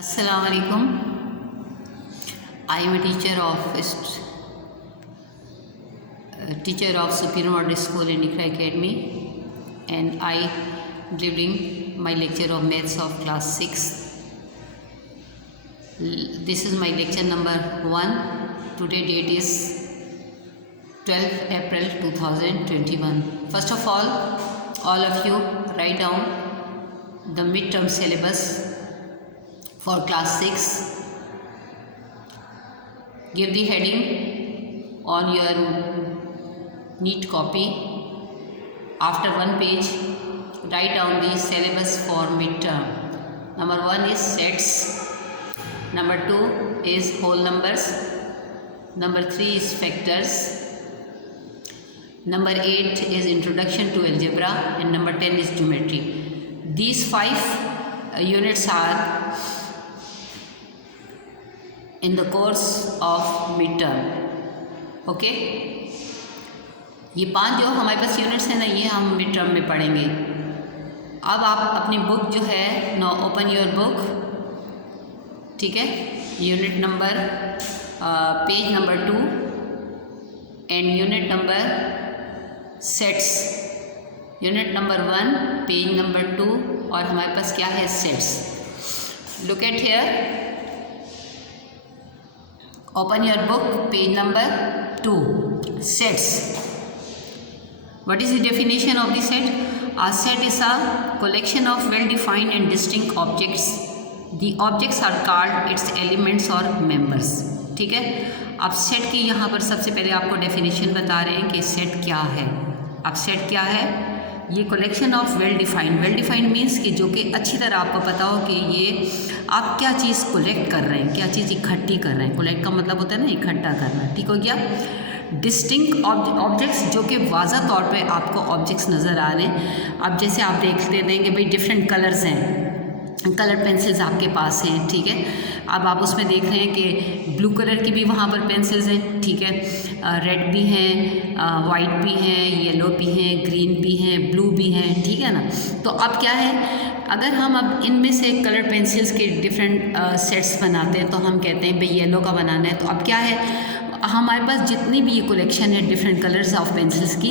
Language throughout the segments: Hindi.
Assalamu alaikum. I am a teacher of Superior Model School in Ikra Academy, and I delivering my lecture of maths of class 6. This is my lecture number 1. Today date is 12 April 2021. First of all of you write down the midterm syllabus for class 6. Give the heading on your neat copy. After one page, write down the syllabus for midterm. Number 1 is sets. Number 2 is whole numbers. Number 3 is factors. Number 8 is introduction to algebra, and number 10 is geometry. These 5 units are in the course of midterm. Okay, ये 5 जो हमारे पास यूनिट्स हैं ना, ये हम मिड टर्म में पढ़ेंगे. अब आप अपनी बुक जो है नो ओपन योर बुक, ठीक है. Unit number page number 2 and unit number sets. Unit number 1 page number 2 और हमारे पास क्या है, sets. Look at here. Open your book, page number 2, sets. What is the definition of the set? A set is a collection of well-defined and distinct objects. The objects are called its elements or members. ठीक है. अब सेट की यहाँ पर सबसे पहले आपको डेफिनेशन बता रहे हैं कि सेट क्या है. अब सेट क्या है? ये collection of well defined means कि जो कि अच्छी तरह आपको पता हो कि ये आप क्या चीज़ कलेक्ट कर रहे हैं, क्या चीज़ इकट्ठी कर रहे हैं. कलेक्ट का मतलब होता है ना इकट्ठा करना. ठीक हो गया. डिस्टिंक्ट ऑब्जेक्ट्स जो कि वाज़ा तौर पे आपको ऑब्जेक्ट्स नज़र आ रहे हैं. अब जैसे आप देखते देंगे भाई डिफरेंट कलर्स हैं, कलर पेंसिल्स आपके पास हैं. ठीक है. अब आप उसमें देख रहे हैं कि ब्लू कलर की भी वहाँ पर पेंसिल्स हैं. ठीक है. रेड भी हैं, वाइट भी हैं, येलो भी हैं, ग्रीन भी हैं, ब्लू भी हैं. ठीक है ना. तो अब क्या है, अगर हम अब इनमें से कलर पेंसिल्स के डिफरेंट सेट्स बनाते हैं तो हम कहते हैं भाई येलो का बनाना है. तो अब क्या है, हमारे पास जितनी भी ये कलेक्शन है डिफरेंट कलर्स ऑफ पेंसिल्स की,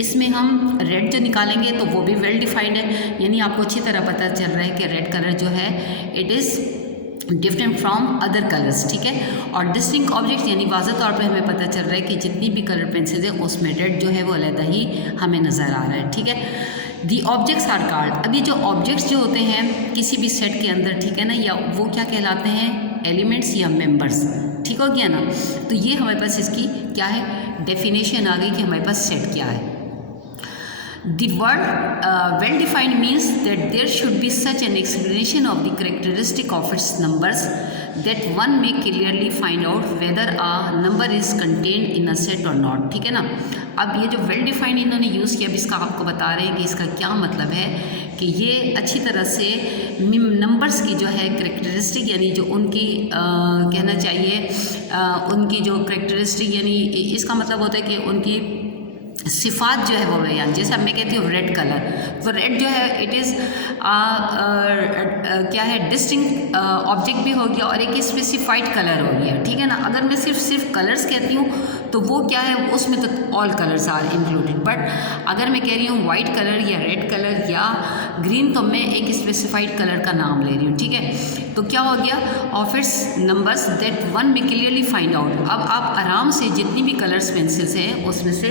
इसमें हम रेड जो निकालेंगे तो वो भी वेल डिफाइंड है. यानी आपको अच्छी तरह पता चल रहा है कि रेड कलर जो है it is different from other colours. ठीक है. और डिस्टिंक्ट ऑब्जेक्ट्स यानी वाज़ह तौर पे हमें पता चल रहा है कि जितनी भी कलर पेंसिल्स है उसमें रेड जो है वो अलग ही हमें नज़र आ रहा है. ठीक है. The objects are called. अभी जो ऑब्जेक्ट्स जो होते हैं किसी भी सेट के अंदर, ठीक है ना, या वो क्या कहलाते हैं, एलिमेंट्स या मेंबर्स. ठीक हो गया ना. तो ये हमारे पास इसकी क्या है, डेफिनेशन आ गई कि हमारे पास सेट क्या है. The word well-defined means that there should be such an explanation of the characteristic of its numbers that one may clearly find out whether a number is contained in a set or not. ठीक है ना. अब ये जो वेल डिफाइंड इन्होंने यूज़ किया, अब इसका आपको बता रहे हैं कि इसका क्या मतलब है, कि ये अच्छी तरह से नंबर्स की जो है करेक्टरिस्टिक यानी जो उनकी कहना चाहिए उनकी जो करेक्टरिस्टिक यानी इसका मतलब होता है कि उनकी सिफात जो है वो बयान. जैसे अब मैं कहती हूँ रेड कलर, तो रेड जो है इट इज़ क्या है, डिस्टिंक्ट ऑब्जेक्ट भी हो गया और एक स्पेसिफाइड कलर हो गया. ठीक है ना. अगर मैं सिर्फ कलर्स कहती हूँ तो वो क्या है, उसमें तो all colours are included. But अगर मैं कह रही हूँ वाइट कलर या रेड कलर या ग्रीन, तो मैं एक स्पेसिफाइड कलर का नाम ले रही हूँ. ठीक है. तो क्या हो गया, of its numbers that one में क्लियरली फाइंड आउट. अब आप आराम से जितनी भी कलर्स पेंसिल्स हैं उसमें से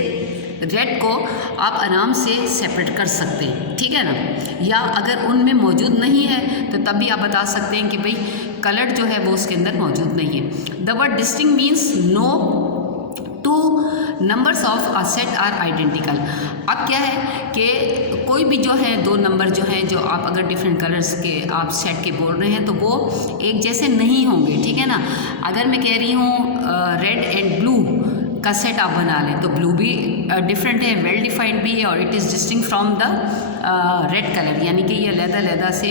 रेड को आप आराम से सेपरेट कर सकते हैं. ठीक है ना. या अगर उनमें मौजूद नहीं है तो तब भी आप बता सकते हैं कि भाई कलर जो है वो उसके अंदर मौजूद नहीं है. The word distinct means no two numbers of a set are identical. अब क्या है कि कोई भी जो है दो नंबर जो हैं, जो आप अगर डिफरेंट कलर्स के आप सेट के बोल रहे हैं तो वो एक जैसे नहीं होंगे. ठीक है ना. अगर मैं कह रही हूँ रेड एंड ब्लू का सेट आप बना लें तो ब्लू भी डिफरेंट है, वेल डिफाइंड भी है और it is distinct from the red colour. यानी कि ये अलग-अलग से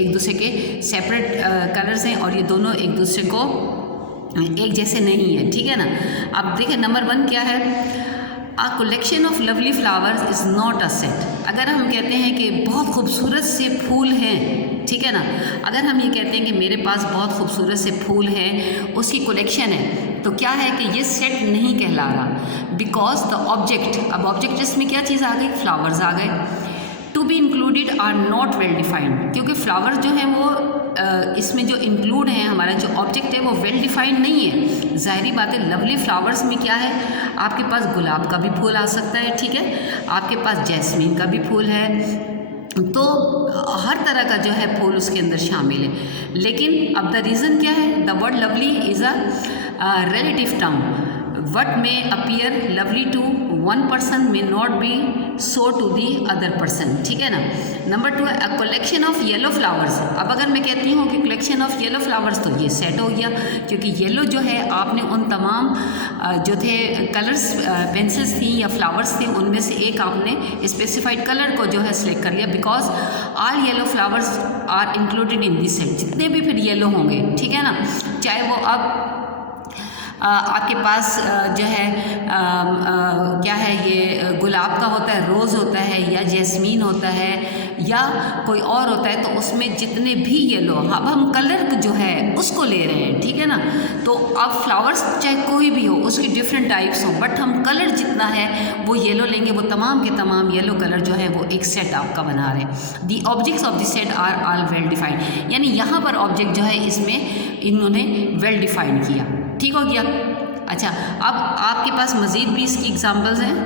एक दूसरे के सेपरेट कलर्स हैं और ये दोनों एक दूसरे को एक जैसे नहीं है. ठीक है ना. अब देखिए नंबर 1 क्या है, A collection of lovely flowers is not a set. अगर हम कहते हैं कि बहुत खूबसूरत से फूल हैं ठीक है ना। अगर हम ये कहते हैं कि मेरे पास बहुत खूबसूरत से फूल हैं, उसकी कलेक्शन है, तो क्या है कि ये सेट नहीं कहला रहा, बिकॉज द ऑब्जेक्ट, अब ऑब्जेक्ट इसमें क्या चीज़ आ गई, फ्लावर्स आ गए। To be included are not well defined, क्योंकि फ्लावर जो है वो इसमें जो इंक्लूड है, हमारा जो ऑब्जेक्ट है वो वेल डिफाइंड नहीं है। ज़ाहिरी बात है, लवली फ्लावर्स में क्या है, आपके पास गुलाब का भी फूल आ सकता है, ठीक है, आपके पास जैस्मीन का भी फूल है, तो हर तरह का जो है फूल उसके अंदर शामिल है। लेकिन अब द रीज़न क्या है, the word lovely is a relative term, what may appear lovely to one person may not be so to the other person, ठीक है ना। नंबर 2 है a collection of yellow flowers. अब अगर मैं कहती हूँ कि कलेक्शन ऑफ येलो फ्लावर्स, तो ये सेट हो गया, क्योंकि येलो जो है आपने उन तमाम जो थे कलर्स, पेंसिल्स थी या फ्लावर्स थे, उनमें से एक आपने स्पेसिफाइड कलर को जो है सिलेक्ट कर लिया, because all yellow flowers are included in this set, जितने भी फिर येलो होंगे, ठीक है ना, चाहे वो अब आपके पास जो है क्या है, ये गुलाब का होता है, रोज़ होता है, या जैस्मीन होता है, या कोई और होता है, तो उसमें जितने भी येलो, अब हम कलर जो है उसको ले रहे हैं, ठीक है ना। तो अब फ्लावर्स चाहे कोई भी हो, उसकी डिफरेंट टाइप्स हो, बट हम कलर जितना है वो येलो लेंगे, वो तमाम के तमाम येलो कलर जो है वो एक सेट आपका बना रहे हैं। The objects of the set are all well defined, यानी यहाँ पर ऑब्जेक्ट जो है इसमें इन्होंने वेल डिफाइंड किया, ठीक हो गया। अच्छा, अब आपके पास मज़ीद भी इसकी एग्जांपल्स हैं।